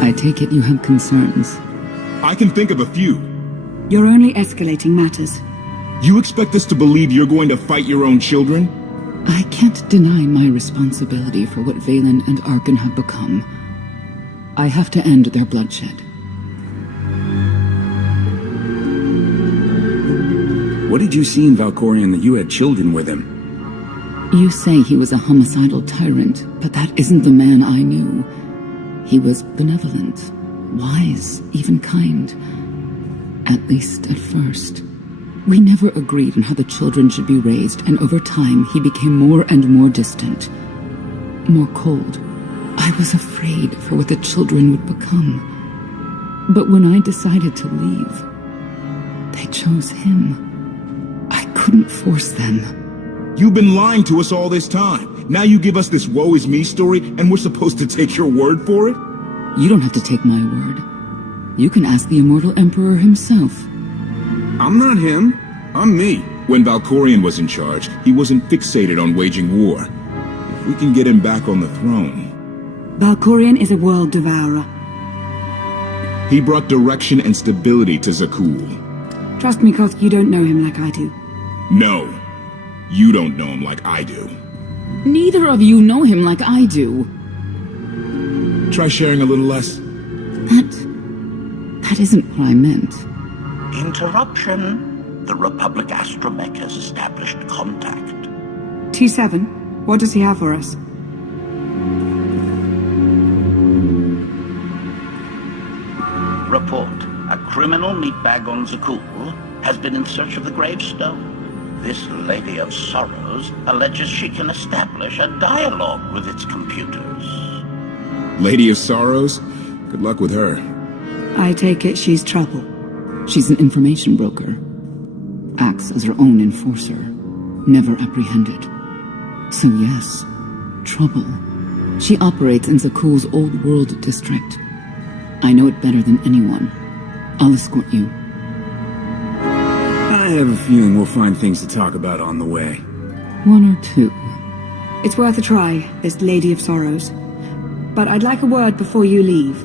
I take it you have concerns. I can think of a few. You're only escalating matters. You expect us to believe you're going to fight your own children? I can't deny my responsibility for what Valen and Arkan have become. I have to end their bloodshed. What did you see in Valkorion that you had children with him? You say he was a homicidal tyrant, but that isn't the man I knew. He was benevolent, wise, even kind. At least at first. We never agreed on how the children should be raised, and over time he became more and more distant. More cold. I was afraid for what the children would become. But when I decided to leave, they chose him. I couldn't force them. You've been lying to us all this time. Now you give us this woe is me story, and we're supposed to take your word for it? You don't have to take my word. You can ask the Immortal Emperor himself. I'm not him. I'm me. When Valkorion was in charge, he wasn't fixated on waging war. If we can get him back on the throne... Valkorion is a world devourer. He brought direction and stability to Zakuul. Trust me, Koth, you don't know him like I do. No. You don't know him like I do. Neither of you know him like I do. Try sharing a little less. That isn't what I meant. Interruption. The Republic astromech has established contact. T7, what does he have for us? Report. A criminal meatbag on Zakuul has been in search of the gravestone. This Lady of Sorrows alleges she can establish a dialogue with its computers. Lady of Sorrows? Good luck with her. I take it she's trouble. She's an information broker. Acts as her own enforcer. Never apprehended. So yes, trouble. She operates in Zakuul's Old World district. I know it better than anyone. I'll escort you. I have a feeling we'll find things to talk about on the way. One or two. It's worth a try, this Lady of Sorrows. But I'd like a word before you leave.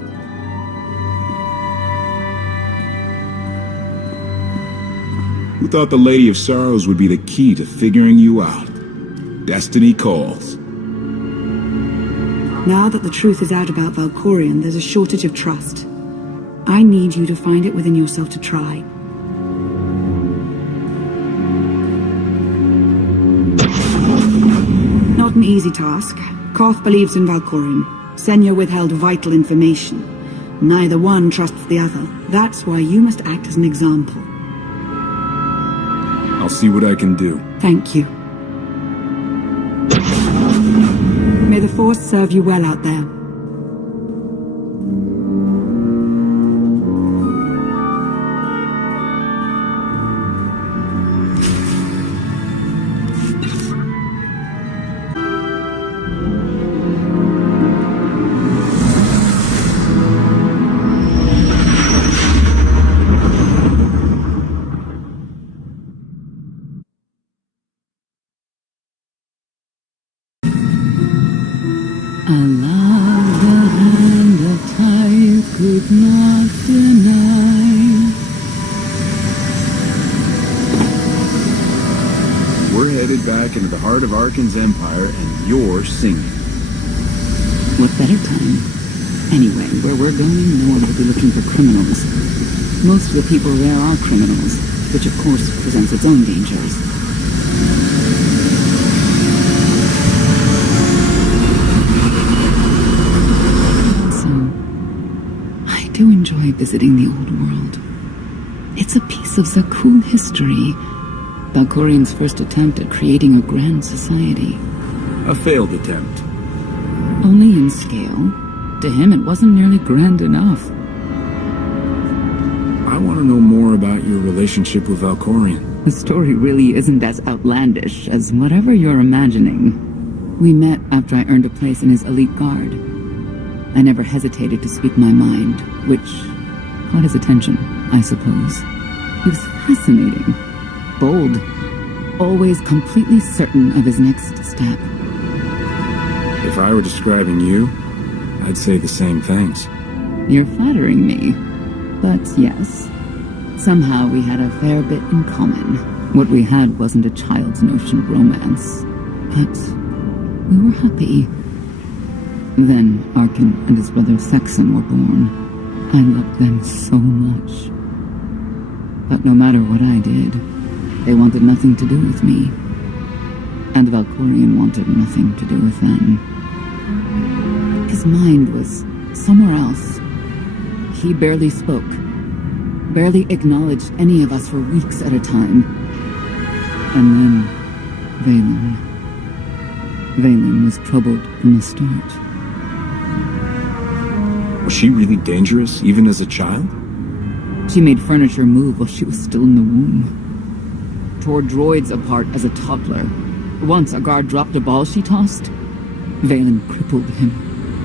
Who thought the Lady of Sorrows would be the key to figuring you out? Destiny calls. Now that the truth is out about Valkorion, there's a shortage of trust. I need you to find it within yourself to try. Not an easy task. Koth believes in Valkorion. Senya withheld vital information. Neither one trusts the other. That's why you must act as an example. I'll see what I can do. Thank you. May the Force serve you well out there. A love the hand that time could not deny. We're headed back into the heart of Arkan's empire, and you're singing. What better time? Anyway, where we're going, no one will be looking for criminals. Most of the people there are criminals, which of course presents its own dangers. I do enjoy visiting the old world. It's a piece of Zakuul history. Valkorion's first attempt at creating a grand society. A failed attempt. Only in scale. To him, it wasn't nearly grand enough. I want to know more about your relationship with Valkorion. The story really isn't as outlandish as whatever you're imagining. We met after I earned a place in his elite guard. I never hesitated to speak my mind, which caught his attention, I suppose. He was fascinating, bold, always completely certain of his next step. If I were describing you, I'd say the same things. You're flattering me. But yes, somehow we had a fair bit in common. What we had wasn't a child's notion of romance, but we were happy. Then Arkin and his brother Saxon were born. I loved them so much. But no matter what I did, they wanted nothing to do with me. And Valkorion wanted nothing to do with them. His mind was somewhere else. He barely spoke, barely acknowledged any of us for weeks at a time. And then, Valen was troubled from the start. Was she really dangerous, even as a child? She made furniture move while she was still in the womb. Tore droids apart as a toddler. Once a guard dropped a ball she tossed. Valen crippled him.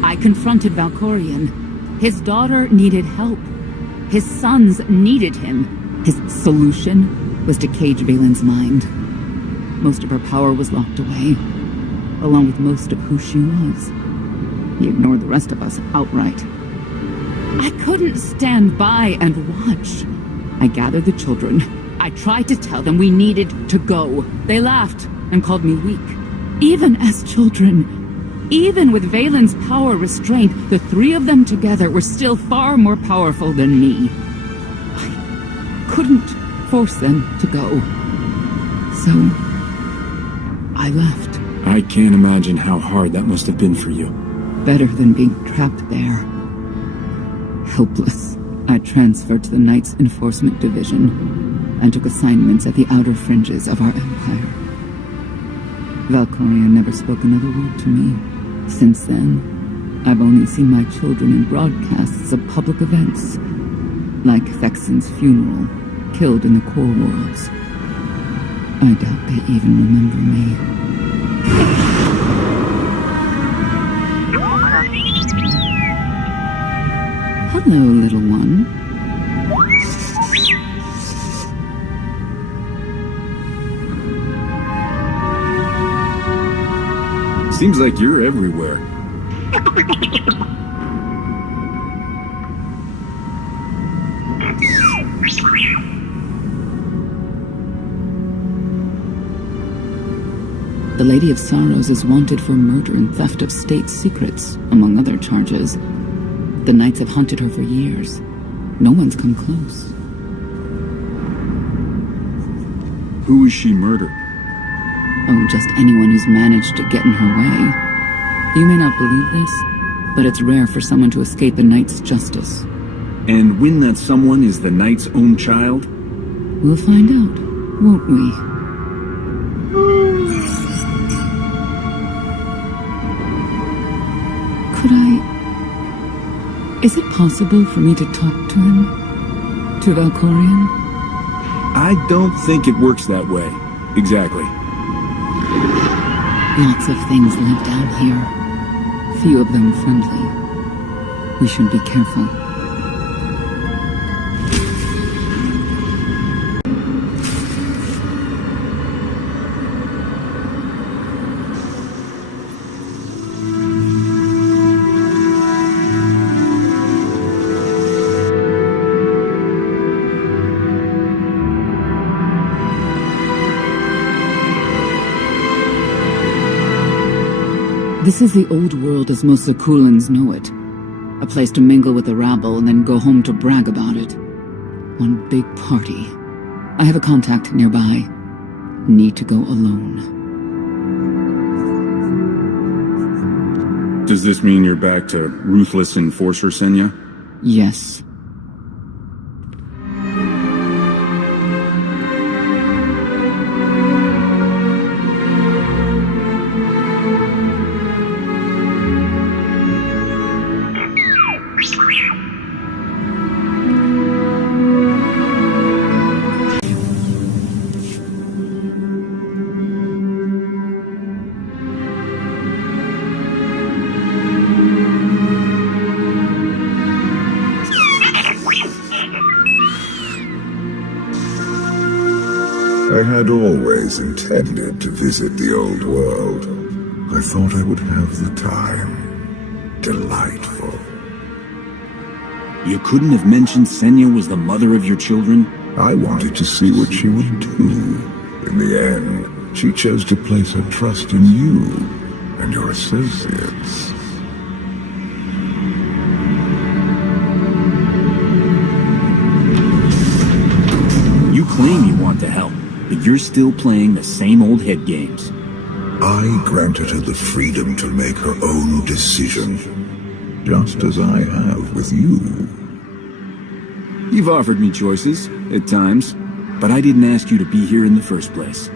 I confronted Valkorion. His daughter needed help. His sons needed him. His solution was to cage Valen's mind. Most of her power was locked away, along with most of who she was. He ignored the rest of us outright. I couldn't stand by and watch. I gathered the children. I tried to tell them we needed to go. They laughed and called me weak. Even as children, even with Valen's power restrained, the three of them together were still far more powerful than me. I couldn't force them to go. So, I left. I can't imagine how hard that must have been for you. Better than being trapped there. Helpless, I transferred to the Knights Enforcement Division and took assignments at the outer fringes of our empire. Valkorion never spoke another word to me. Since then, I've only seen my children in broadcasts of public events, like Thexen's funeral, killed in the core worlds. I doubt they even remember me. Hello, little one. Seems like you're everywhere. The Lady of Sorrows is wanted for murder and theft of state secrets, among other charges. The Knights have hunted her for years. No one's come close. Who is she murdered? Oh, just anyone who's managed to get in her way. You may not believe this, but it's rare for someone to escape a knight's justice. And when that someone is the knight's own child? We'll find out, won't we? Could I... Is it possible for me to talk to him? To Valkorion? I don't think it works that way. Exactly. Lots of things live down here. Few of them friendly. We should be careful. This is the old world as most Zakuulans know it. A place to mingle with the rabble and then go home to brag about it. One big party. I have a contact nearby. Need to go alone. Does this mean you're back to ruthless enforcer, Senya? Yes. I had always intended to visit the old world. I thought I would have the time. Delightful. You couldn't have mentioned Senya was the mother of your children? I wanted to see what she would do. In the end, she chose to place her trust in you and your associates. You claim you want to help, but you're still playing the same old head games. I granted her the freedom to make her own decision, just as I have with you. You've offered me choices, at times, but I didn't ask you to be here in the first place.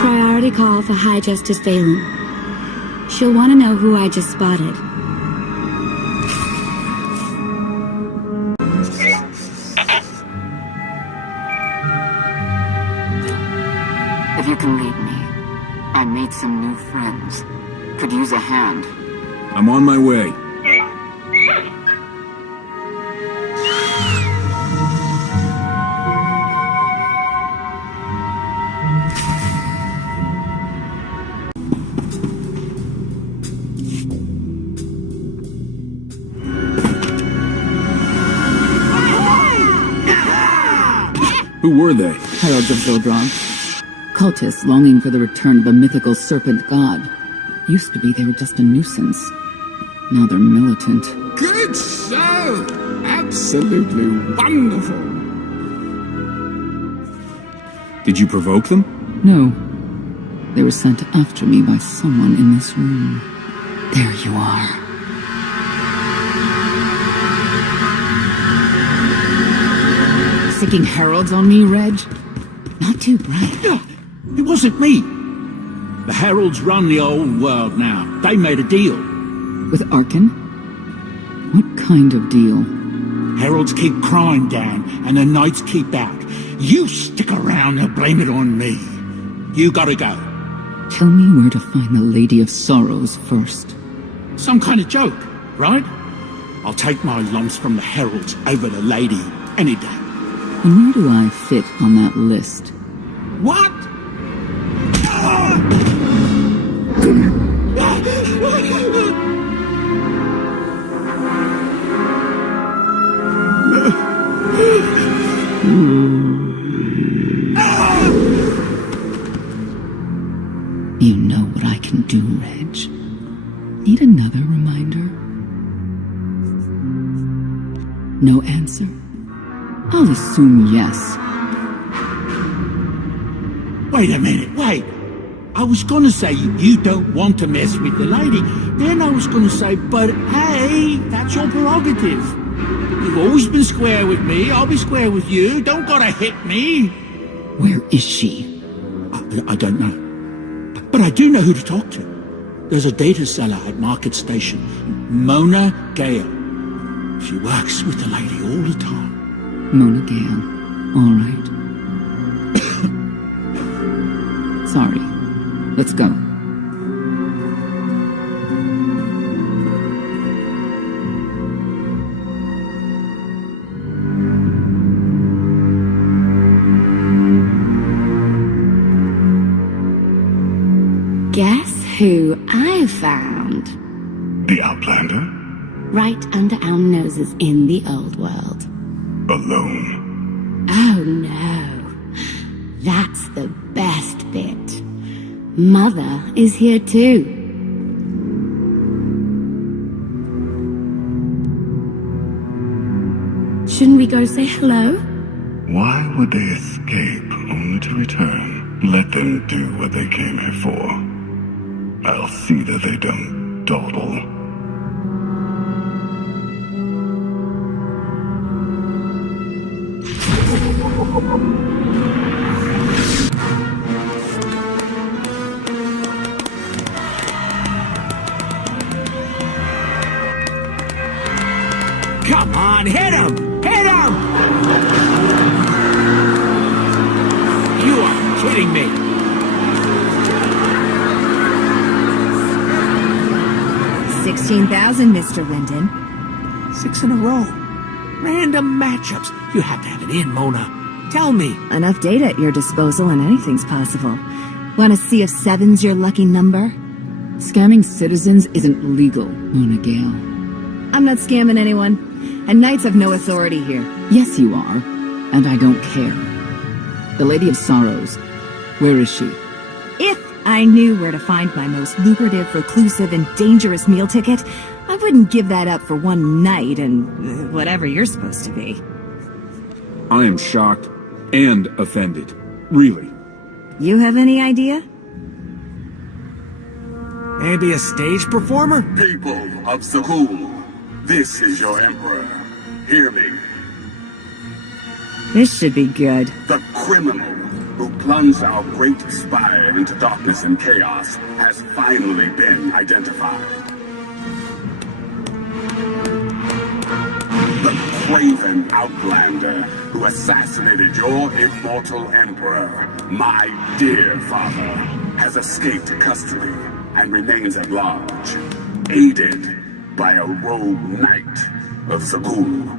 Priority call for High Justice Valen. She'll want to know who I just spotted. If you can lead me, I made some new friends. Could use a hand. I'm on my way. Who were they? Heralds of Zodron. Cultists longing for the return of a mythical serpent god. Used to be they were just a nuisance. Now they're militant. Good show! Absolutely wonderful! Did you provoke them? No. They were sent after me by someone in this room. There you are. Sicking heralds on me, Reg? Not too bright. It wasn't me. The Heralds run the old world now. They made a deal. With Arkin? What kind of deal? Heralds keep crime down, and the Knights keep out. You stick around and blame it on me. You gotta go. Tell me where to find the Lady of Sorrows first. Some kind of joke, right? I'll take my lumps from the Heralds over the Lady any day. And where do I fit on that list? What? You know what I can do, Reg. Need another reminder? No answer? I'll assume yes. Wait a minute, wait. I was gonna say you don't want to mess with the lady. Then I was gonna say, but hey, that's your prerogative. You've always been square with me, I'll be square with you. Don't gotta hit me. Where is she? I don't know. But I do know who to talk to. There's a data seller at Market Station, Mona Gale. She works with the lady all the time. Mona Gale. All right. Sorry. Let's go. Guess who I found? The Outlander? Right under our noses in the old world. Alone. Oh no. That's the best bit. Mother is here too. Shouldn't we go say hello? Why would they escape only to return? Let them do what they came here for. I'll see that they don't dawdle. Come on, hit him! Hit him! You are kidding me. 16,000, Mr. Linden. 6 in a row. Random matchups. You have to have it in, Mona. Tell me. Enough data at your disposal and anything's possible. Want to see if 7's your lucky number? Scamming citizens isn't legal, Mona Gale. I'm not scamming anyone. And knights have no authority here. Yes, you are. And I don't care. The Lady of Sorrows. Where is she? If I knew where to find my most lucrative, reclusive, and dangerous meal ticket, I wouldn't give that up for one night and whatever you're supposed to be. I am shocked and offended. Really. You have any idea? Maybe a stage performer? People of Zakuul, this is your Emperor. Hear me. This should be good. The criminal who plunged our great spire into darkness and chaos has finally been identified. The craven outlander who assassinated your immortal emperor, my dear father, has escaped custody and remains at large, aided by a rogue knight of Zakuul.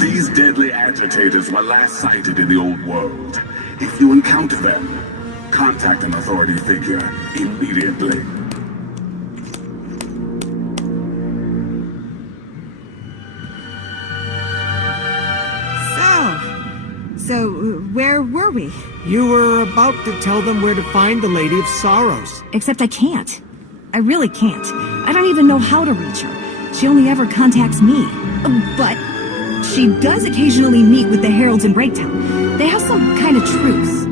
These deadly agitators were last sighted in the old world. If you encounter them, contact an authority figure immediately. So, where were we? You were about to tell them where to find the Lady of Sorrows. Except I can't. I really can't. I don't even know how to reach her. She only ever contacts me. But she does occasionally meet with the Heralds in Breaktown. They have some kind of truce.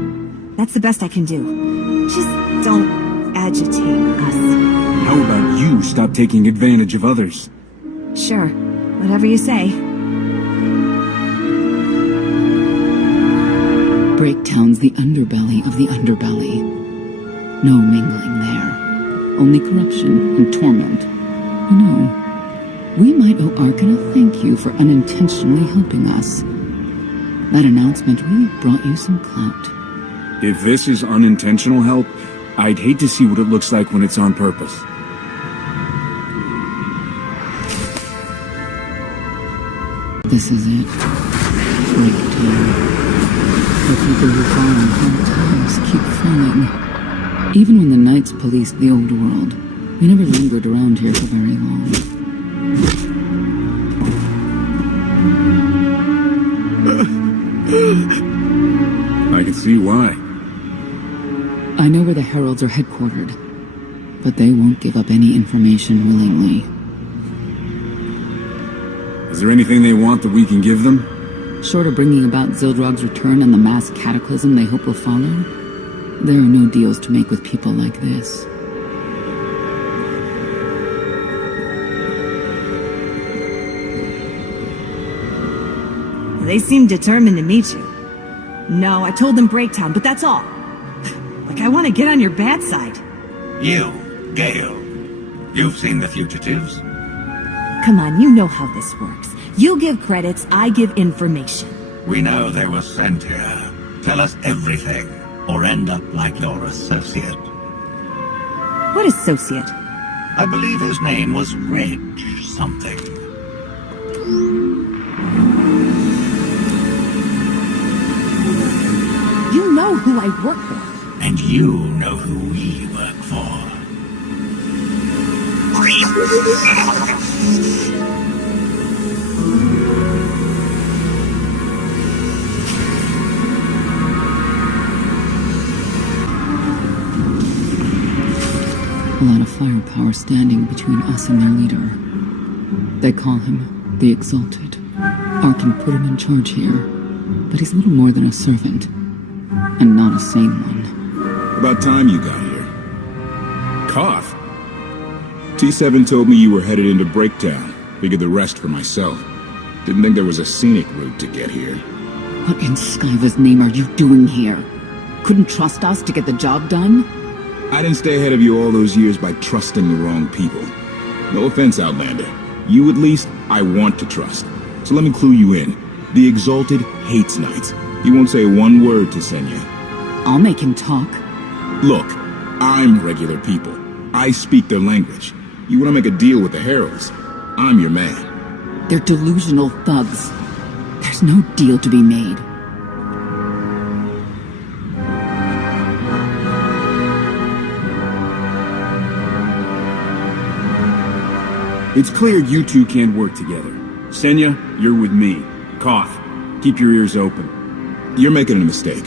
That's the best I can do. Just don't agitate us. How about you stop taking advantage of others? Sure. Whatever you say. Breaktown's the underbelly of the underbelly. No mingling there. Only corruption and torment. You know, we might owe Arkan a thank you for unintentionally helping us. That announcement really brought you some clout. If this is unintentional help, I'd hate to see what it looks like when it's on purpose. This is it. Breaktown. The people who fall in hard times keep falling. Even when the Knights policed the old world, we never lingered around here for very long. I can see why. I know where the Heralds are headquartered, but they won't give up any information willingly. Is there anything they want that we can give them? Short of bringing about Zildrog's return and the mass cataclysm they hope will follow, there are no deals to make with people like this. They seem determined to meet you. No, I told them Breaktown, but that's all. Like I want to get on your bad side. You, Gale. You've seen the fugitives? Come on, you know how this works. You give credits, I give information. We know they were sent here. Tell us everything, or end up like your associate. What associate? I believe his name was Reg something. You know who I work for. And you know who we work for. A lot of firepower standing between us and their leader. They call him the Exalted. Arkan put him in charge here, but he's little more than a servant, and not a sane one. About time you got here. Cough. T7 told me you were headed into Breaktown. Figured the rest for myself. Didn't think there was a scenic route to get here. What in Skyva's name are you doing here? Couldn't trust us to get the job done? I didn't stay ahead of you all those years by trusting the wrong people. No offense, Outlander. You at least, I want to trust. So let me clue you in. The Exalted hates Knights. He won't say one word to Senya. I'll make him talk. Look, I'm regular people. I speak their language. You want to make a deal with the Heralds? I'm your man. They're delusional thugs. There's no deal to be made. It's clear you two can't work together. Senya, you're with me. KOTFE, keep your ears open. You're making a mistake.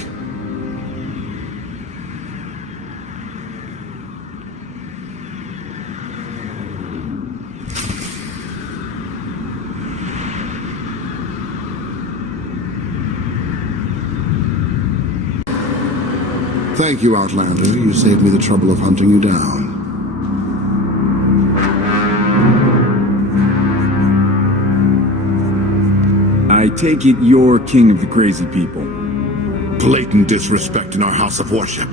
Thank you, Outlander. You saved me the trouble of hunting you down. I take it you're king of the crazy people. Blatant disrespect in our house of worship.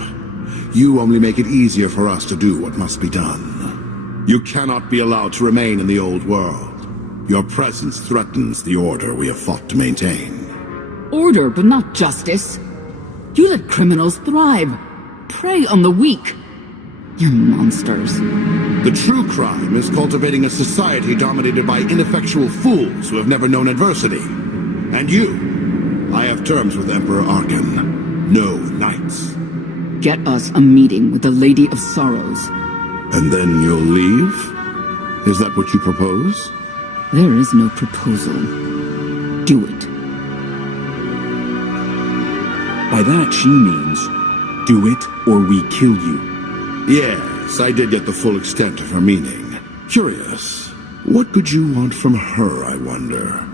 You only make it easier for us to do what must be done. You cannot be allowed to remain in the old world. Your presence threatens the order we have fought to maintain. Order, but not justice. You let criminals thrive. Prey on the weak. You're monsters. The true crime is cultivating a society dominated by ineffectual fools who have never known adversity. And you, I have terms with Emperor Arkan. No knights. Get us a meeting with the Lady of Sorrows. And then you'll leave? Is that what you propose? There is no proposal. Do it. By that she means, do it or we kill you. Yes, I did get the full extent of her meaning. Curious. What could you want from her, I wonder?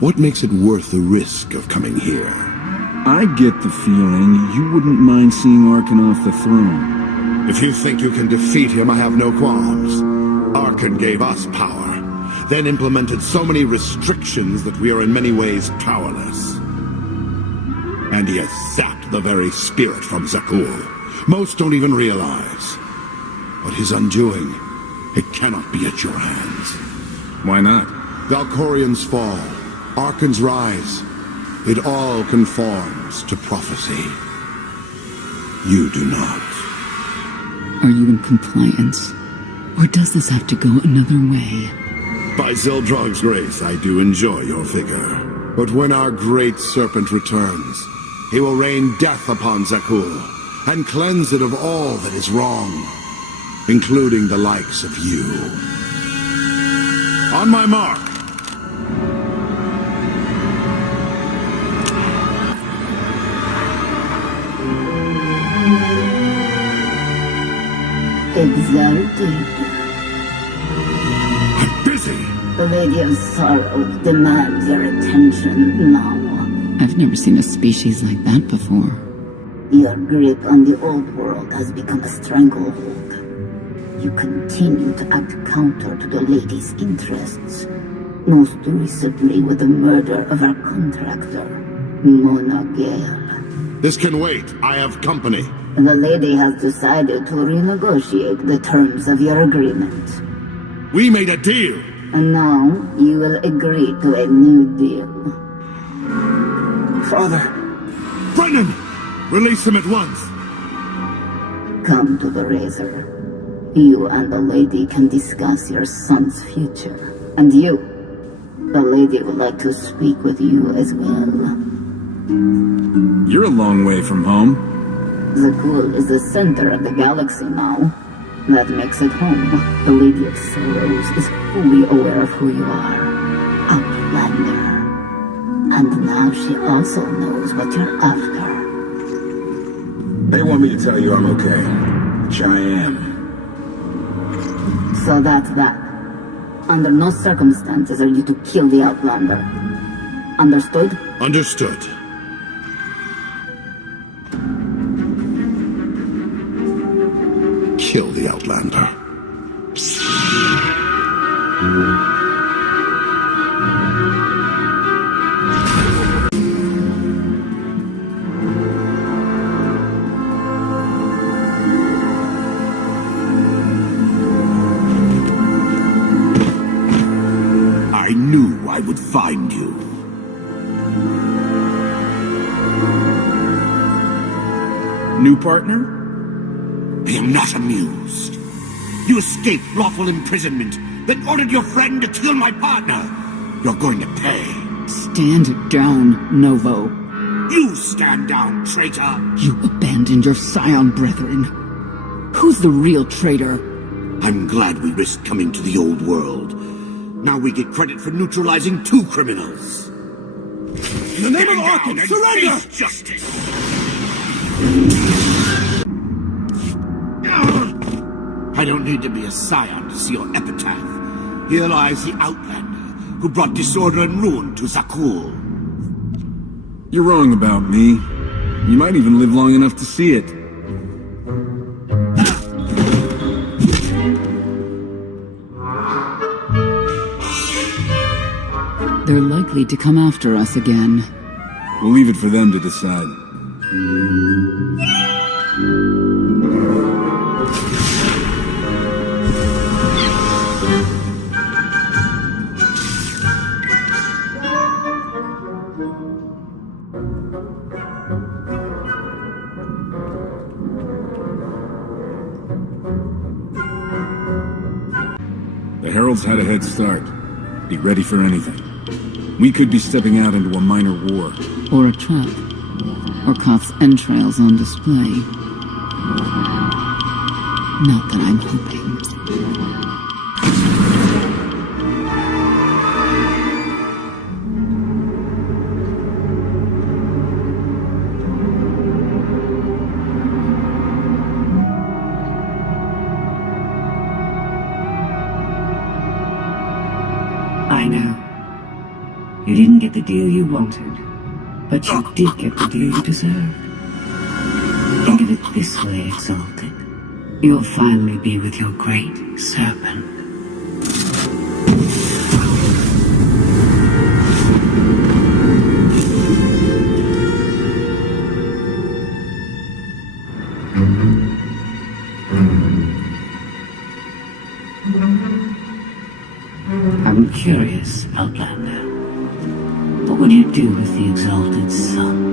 What makes it worth the risk of coming here? I get the feeling you wouldn't mind seeing Arkan off the throne. If you think you can defeat him, I have no qualms. Arkan gave us power, then implemented so many restrictions that we are in many ways powerless. And he has sapped the very spirit from Zakuul. Most don't even realize. But his undoing, it cannot be at your hands. Why not? Valkorian's fall, Arkan's rise, it all conforms to prophecy. You do not. Are you in compliance? Or does this have to go another way? By Zildrog's grace, I do enjoy your vigor. But when our great serpent returns, he will rain death upon Zakuul, and cleanse it of all that is wrong, including the likes of you. On my mark! Exalted. I'm busy! The Lady of Sorrows demands your attention now. I've never seen a species like that before. Your grip on the old world has become a stranglehold. You continue to act counter to the Lady's interests, most recently with the murder of our contractor, Mona Gale. This can wait. I have company. The Lady has decided to renegotiate the terms of your agreement. We made a deal! And now you will agree to a new deal. Father! Brennan! Release him at once! Come to the Razor. You and the Lady can discuss your son's future. And you, the Lady would like to speak with you as well. You're a long way from home. Zakuul is the center of the galaxy now. That makes it home. The Lady of Sorrows is fully aware of who you are. Outlander. And now she also knows what you're after. They want me to tell you I'm okay. Which I am. So that's that. Under no circumstances are you to kill the Outlander. Understood? Understood. Kill the Outlander. I knew I would find you. New partner? I am not amused. You escaped lawful imprisonment, then ordered your friend to kill my partner. You're going to pay. Stand down, Novo. You stand down, traitor! You abandoned your scion brethren. Who's the real traitor? I'm glad we risked coming to the old world. Now we get credit for neutralizing 2 criminals. In the name of Arkham, surrender! Face justice! I don't need to be a scion to see your epitaph. Here lies the outlander who brought disorder and ruin to Zakuul. You're wrong about me. You might even live long enough to see it. They're likely to come after us again. We'll leave it for them to decide. The Heralds had a head start. Be ready for anything. We could be stepping out into a minor war. Or a trap. Or Koth's entrails on display. Not that I'm hoping. I know. You didn't get the deal you wanted, but you did get the deal you deserved. Think of it this way, Exalted. You'll finally be with your great serpent. I'm curious, Outlander. What would you do with the Exalted Son?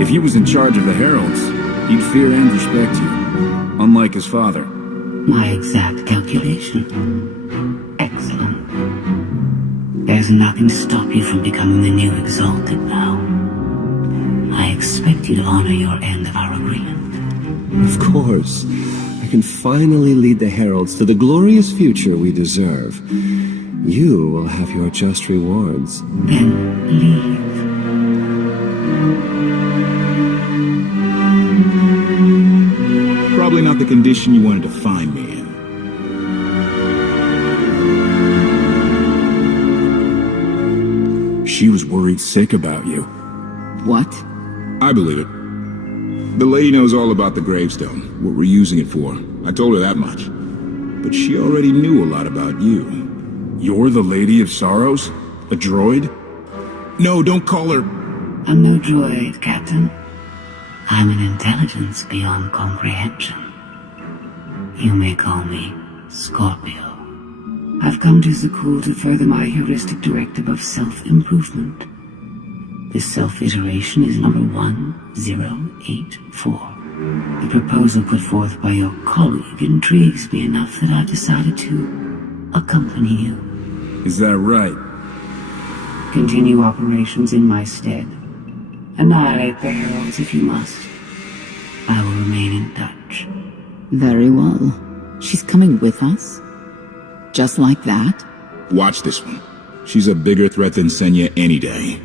If he was in charge of the Heralds, he'd fear and respect you, unlike his father. My exact calculation. Excellent. There's nothing to stop you from becoming the new Exalted now. I expect you to honor your end of our agreement. Of course. I can finally lead the Heralds to the glorious future we deserve. You will have your just rewards. Then leave. Probably not the condition you wanted to find me in. She was worried sick about you. What? I believe it. The lady knows all about the gravestone, what we're using it for. I told her that much. But she already knew a lot about you. You're the Lady of Sorrows? A droid? No, don't call her... I'm no droid, Captain. I'm an intelligence beyond comprehension. You may call me Scorpio. I've come to Zakuul to further my heuristic directive of self-improvement. This self-iteration is number 1084. The proposal put forth by your colleague intrigues me enough that I've decided to accompany you. Is that right? Continue operations in my stead. Annihilate the Heralds if you must. I will remain in touch. Very well. She's coming with us? Just like that? Watch this one. She's a bigger threat than Senya any day.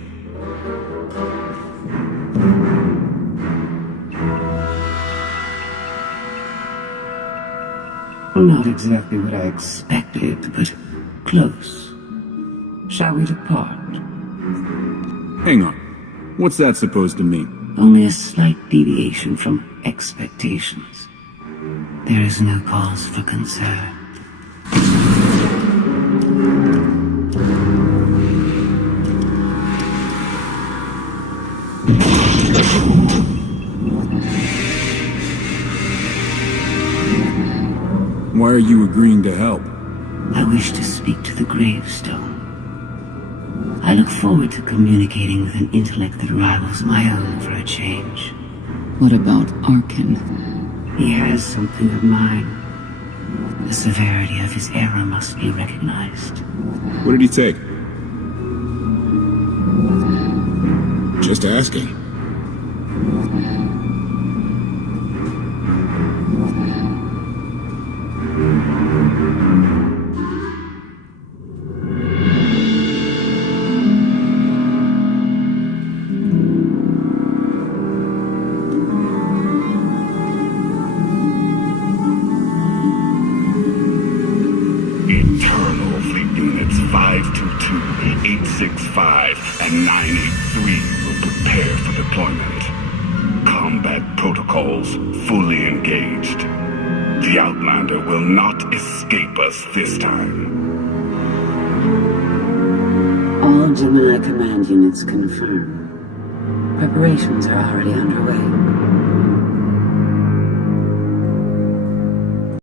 Not exactly what I expected, but close. Shall we depart? Hang on. What's that supposed to mean? Only a slight deviation from expectations. There is no cause for concern. Why are you agreeing to help? I wish to speak to the gravestone. I look forward to communicating with an intellect that rivals my own for a change. What about Arkin? He has something of mine. The severity of his error must be recognized. What did he take? Just asking. Eternal Fleet Units 522, 865, and 983 will prepare for deployment. Combat protocols fully engaged. The Outlander will not escape us this time. All Gemini command units confirm. Preparations are already underway.